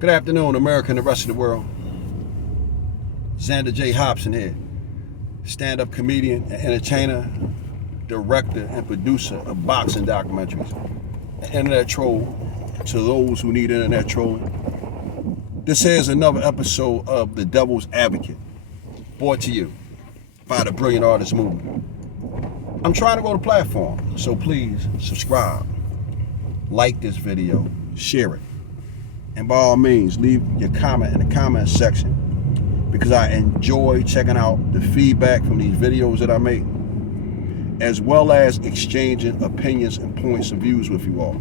Good afternoon, America and the rest of the world. Xander J. Hobson here, stand-up comedian and entertainer, director and producer of boxing documentaries, an internet troll to those who need internet trolling. This is another episode of The Devil's Advocate, brought to you by the Brilliant Artist Movement. I'm trying to grow the platform, so please subscribe, like this video, share it. And by all means, leave your comment in the comment section, because I enjoy checking out the feedback from these videos that I make, as well as exchanging opinions and points of views with you all.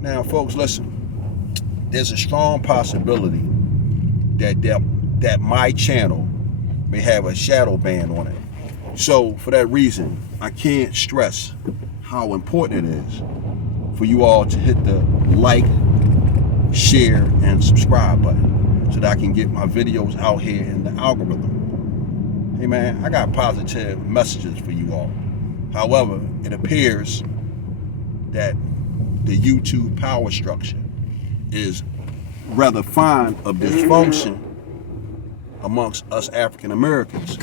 Now, folks, listen, there's a strong possibility that my channel may have a shadow ban on it. So for that reason, I can't stress how important it is for you all to hit the like, share, and subscribe button so that I can get my videos out here in the algorithm. Hey man, I got positive messages for you all. However, it appears that the YouTube power structure is rather fond of dysfunction amongst us African Americans.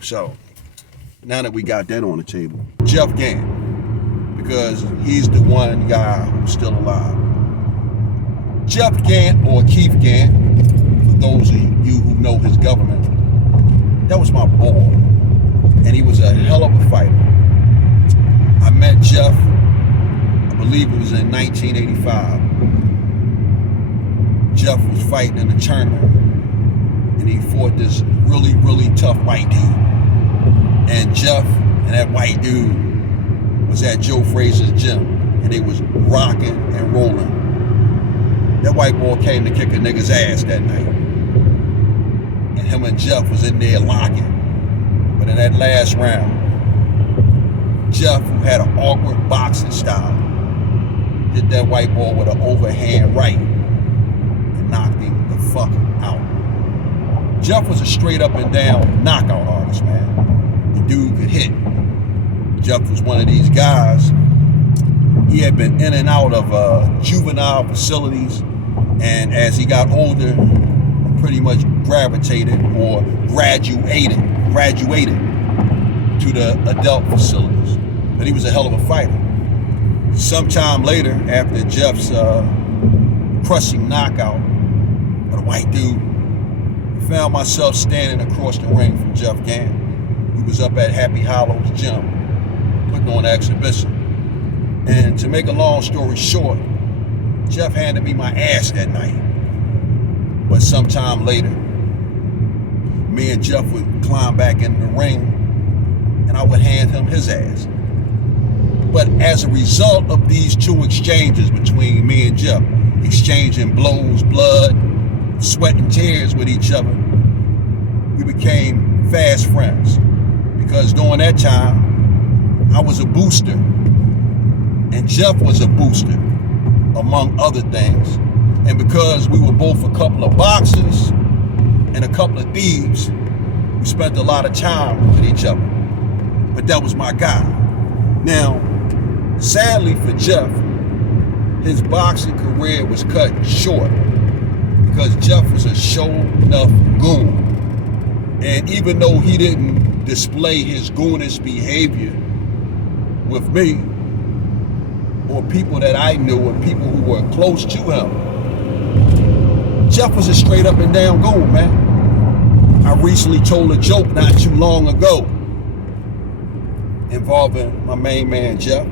So now that we got that on the table, Jeff Gant, because he's the one guy who's still alive. Jeff Gant, or Keith Gant, for those of you who know his government, that was my boy, and he was a hell of a fighter. I met Jeff, I believe it was in 1985. Jeff was fighting in a tournament, and he fought this really, really tough white dude. And Jeff and that white dude was at Joe Frazier's gym, and they was rocking and rolling. That white boy came to kick a nigga's ass that night. And him and Jeff was in there locking. But in that last round, Jeff, who had an awkward boxing style, hit that white boy with an overhand right and knocked him the fuck out. Jeff was a straight up and down knockout artist, man. The dude could hit. Jeff was one of these guys. He had been in and out of juvenile facilities, and as he got older, he pretty much gravitated or graduated to the adult facilities. But he was a hell of a fighter. Sometime later, after Jeff's crushing knockout of the white dude, I found myself standing across the ring from Jeff Gant. He was up at Happy Hollow's gym, putting on an exhibition. And to make a long story short, Jeff handed me my ass that night. But sometime later, me and Jeff would climb back in the ring, and I would hand him his ass. But as a result of these two exchanges between me and Jeff, exchanging blows, blood, sweat, and tears with each other, we became fast friends. Because during that time, I was a booster, and Jeff was a booster, among other things. And because we were both a couple of boxers and a couple of thieves, we spent a lot of time with each other. But that was my guy. Now, sadly for Jeff, his boxing career was cut short because Jeff was a show-enough goon. And even though he didn't display his goonish behavior with me, or people that I knew and people who were close to him, Jeff was a straight up and down goon, man. I recently told a joke not too long ago involving my main man, Jeff.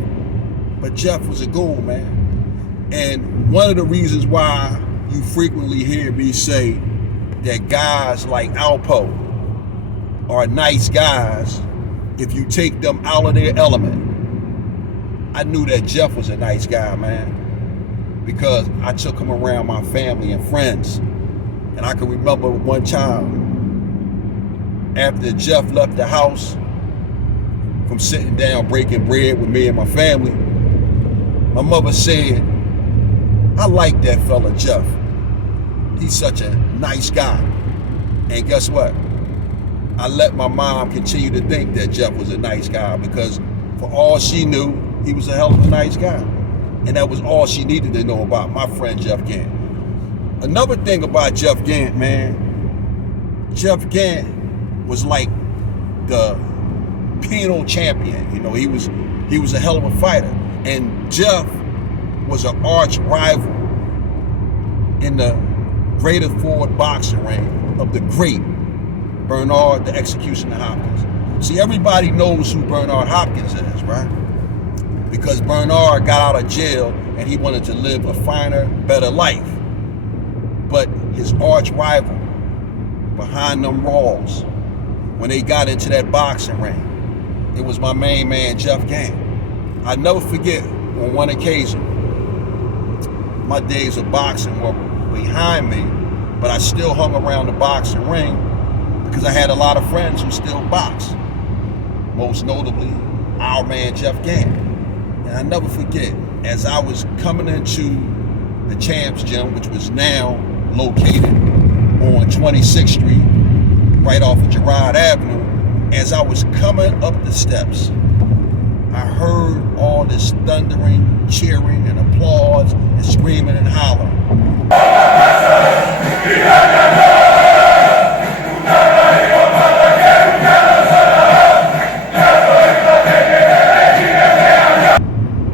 But Jeff was a goon, man. And one of the reasons why you frequently hear me say that guys like Alpo are nice guys if you take them out of their element. I knew that Jeff was a nice guy, man, because I took him around my family and friends. And I can remember one time, after Jeff left the house from sitting down breaking bread with me and my family, my mother said, "I like that fella Jeff. He's such a nice guy." And guess what? I let my mom continue to think that Jeff was a nice guy, because for all she knew, he was a hell of a nice guy. And that was all she needed to know about my friend Jeff Gant. Another thing about Jeff Gant, man, Jeff Gant was like the penal champion. You know, he was a hell of a fighter. And Jeff was an arch rival in the Greater Ford boxing ring of the great Bernard the Executioner Hopkins. See, everybody knows who Bernard Hopkins is, right? Because Bernard got out of jail and he wanted to live a finer, better life. But his arch rival behind them walls, when they got into that boxing ring, it was my main man, Jeff Gant. I'll never forget, on one occasion, my days of boxing were behind me, but I still hung around the boxing ring because I had a lot of friends who still boxed. Most notably, our man, Jeff Gant. And I never forget, as I was coming into the Champs Gym, which was now located on 26th Street, right off of Girard Avenue, as I was coming up the steps, I heard all this thundering, cheering, and applause, and screaming and hollering.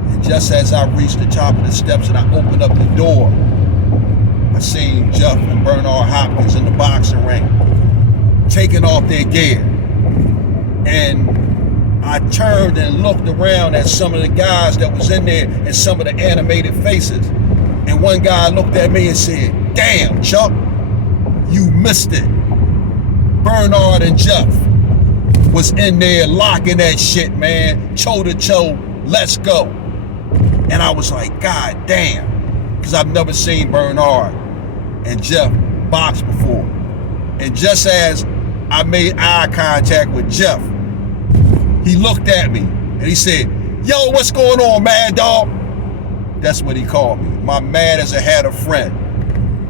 And just as I reached the top of the steps and I opened up the door, I seen Jeff and Bernard Hopkins in the boxing ring, taking off their gear. And I turned and looked around at some of the guys that was in there and some of the animated faces. And one guy looked at me and said, "Damn, Chuck, you missed it." Bernard and Jeff was in there locking that shit, man, toe to toe, let's go. And I was like, God damn, because I've never seen Bernard and Jeff box before. And just as I made eye contact with Jeff, he looked at me and he said, "Yo, what's going on, Mad Dog?" That's what he called me. My mad as I had a friend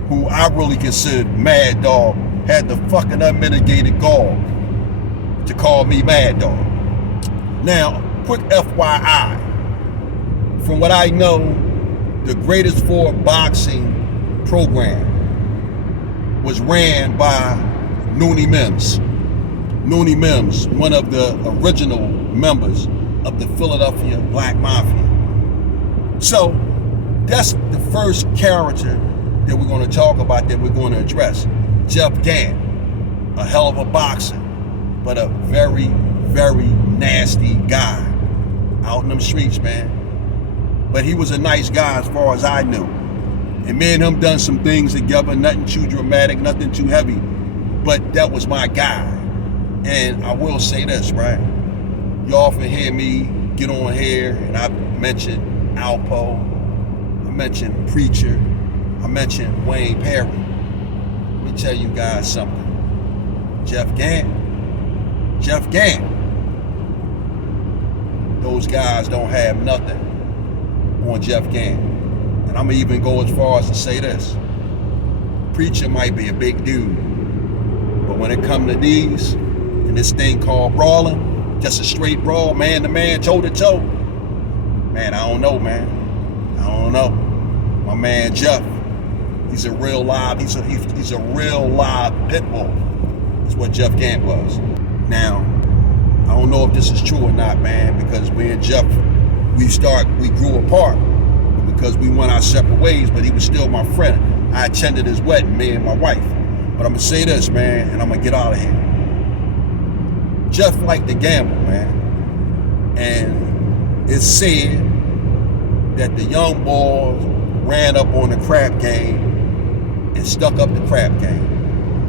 who I really considered Mad Dog had the fucking unmitigated gall to call me Mad Dog. Now, quick FYI, from what I know, the Greatest Ford boxing program was ran by Noonie Mims. Noonie Mims, one of the original members of the Philadelphia Black Mafia. So that's the first character that we're going to talk about, that we're going to address. Jeff Gant, a hell of a boxer, but a very, very nasty guy out in them streets, man. But he was a nice guy as far as I knew. And me and him done some things together, nothing too dramatic, nothing too heavy, but that was my guy. And I will say this, right? You often hear me get on here and I mention Alpo, I mention Preacher, I mention Wayne Perry. Let me tell you guys something. Jeff Gant, those guys don't have nothing on Jeff Gant. And I'm gonna even go as far as to say this. Preacher might be a big dude, but when it comes to these, and this thing called brawling, just a straight brawl, man to man, toe to toe, man, I don't know, man. I don't know. My man Jeff, he's a real live pit bull. That's what Jeff Gant was. Now, I don't know if this is true or not, man, because me and Jeff, we grew apart because we went our separate ways, but he was still my friend. I attended his wedding, me and my wife. But I'm gonna say this, man, and I'm gonna get out of here. Jeff liked to gamble, man. And it's said that the young boys ran up on the crap game and stuck up the crap game.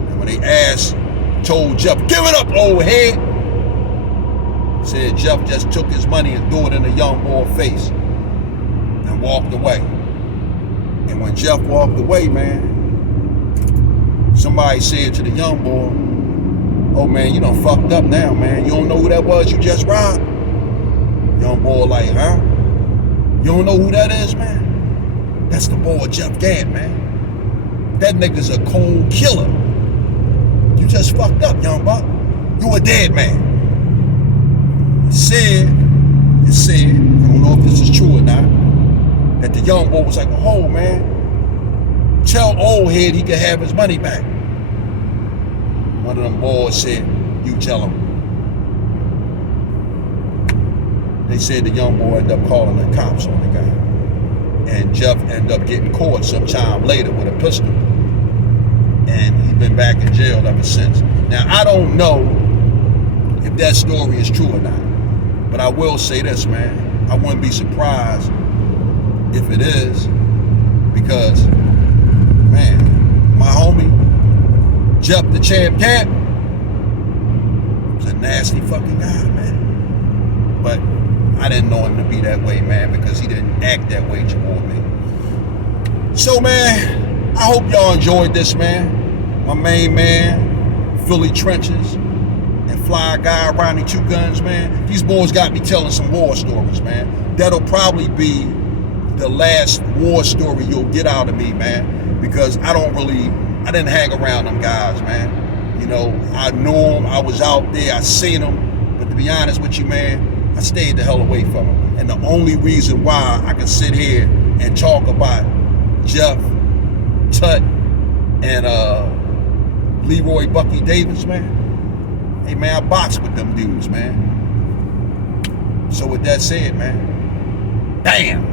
And when they told Jeff, "Give it up, old head," said Jeff just took his money and threw it in the young boy's face and walked away. And when Jeff walked away, man, somebody said to the young boy, "Oh man, you done fucked up now, man. You don't know who that was you just robbed?" Young boy like, "Huh? You don't know who that is, man? That's the boy Jeff Gant, man. That nigga's a cold killer. You just fucked up, young buck. You a dead man." It said, I don't know if this is true or not, that the young boy was like, "Oh man, tell old head he could have his money back. One of them boys said, you tell him. They said the young boy ended up calling the cops on the guy. And Jeff ended up getting caught sometime later with a pistol. And he's been back in jail ever since. Now, I don't know if that story is true or not. But I will say this, man. I wouldn't be surprised if it is. Because, man, my homie, Jeff the Champ Gant, was a nasty fucking guy, man. But I didn't know him to be that way, man, because he didn't act that way toward me. So, man, I hope y'all enjoyed this, man. My main man, Philly Trenches, and Fly Guy Ronnie Two Guns, man. These boys got me telling some war stories, man. That'll probably be the last war story you'll get out of me, man, because I didn't hang around them guys, man. You know, I knew them, I was out there, I seen them, but to be honest with you, man, I stayed the hell away from them. And the only reason why I can sit here and talk about Jeff, Tut, and Leroy Bucky Davis, man. Hey, man, I boxed with them dudes, man. So with that said, man, damn.